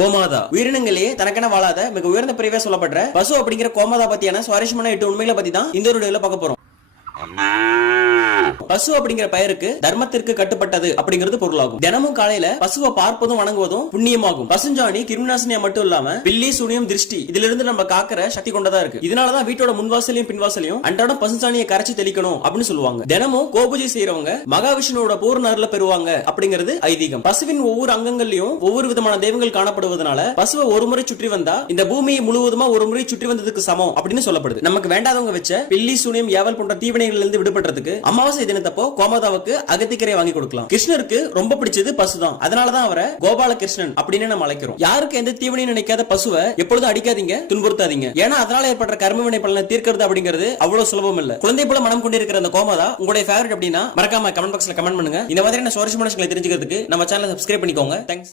கோமாதா. உயிரினங்களே தனக்கென வாழாத மிக உயர்ந்த பிரிவே சொல்லப்படுற பசு அப்படிங்கிற கோமாதா பத்தியான சுவாரஸ்யமான எட்டு உண்மைகளை பத்தி தான் இந்த ஒரு பார்க்க போறோம். பசு அப்படிங்கிற பெயருக்கு தர்மத்திற்கு கட்டுப்பட்டது அப்படிங்கிறது பொருளாகும். தினமும் காலையில பசுவை பார்ப்பதும் வணங்குவதும் புண்ணியமாகும். பசுஞ்சாணி கிருமிநாசினியா மட்டும் இல்லாம பில்லி சுனியம் திருஷ்டி இதுல இருந்து நம்ம காக்கிற சக்தி கொண்டதா இருக்கு. இதனாலதான் வீட்டோட முன்வாசலையும் பின்வாசலையும் அன்றாடம் பசுஞ்சாணியை கரைச்சு தெளிக்கணும் அப்படின்னு சொல்லுவாங்க. தினமும் கோபூஜை செய்யறவங்க மகாவிஷ்ணுவோட பூர்ண அருள பெறுவாங்க அப்படிங்கிறது ஐதீகம். பசுவின் ஒவ்வொரு அங்கங்கள்லயும் ஒவ்வொரு விதமான தெய்வங்கள் காணப்படுவதனால பசுவை ஒரு முறை சுற்றி வந்தா இந்த பூமியை முழுவதுமா ஒரு முறை சுற்றி வந்ததுக்கு சமம் அப்படின்னு சொல்லப்படுது. நமக்கு வேண்டாதவங்க வச்ச பில்லி சுனியம் ஏவல் போன்ற தீவினைகள் இருந்து விடுபடுறதுக்கு அமாவாசை இருந்தப்போ கோமதாவுக்கு அகத்திக்கரை வாங்கி கொடுக்கலாம். கிருஷ்ணருக்கு ரொம்ப பிடிச்சது பசுதான். அதனாலதான் அவரை கோபால கிருஷ்ணன் அப்படின்னு நம்ம அழைக்கிறோம். யாருக்கு எந்த தீவனையும் நினைக்காத பசுவை எப்பொழுதும் அடிக்காதீங்க துன்புறுத்தாதீங்க. ஏன்னா அதனால ஏற்பட்ட கர்மவினை பலனை தீர்க்கிறது அப்படிங்கிறது அவ்வளவு சுலபம் இல்ல. குழந்தை போல மனம் கொண்டிருக்கிற அந்த கோமதா உங்களுடைய ஃபேவரட் அப்படின்னா மறக்காம கமெண்ட் பாக்ஸ்ல கமெண்ட் பண்ணுங்க. இந்த மாதிரியான சுவாரஸ்யமான தெரிஞ்சுக்கிறதுக்கு நம்ம சேனலை சப்ஸ்கிரைப் பண்ணிக்கோங்க. தேங்க்ஸ்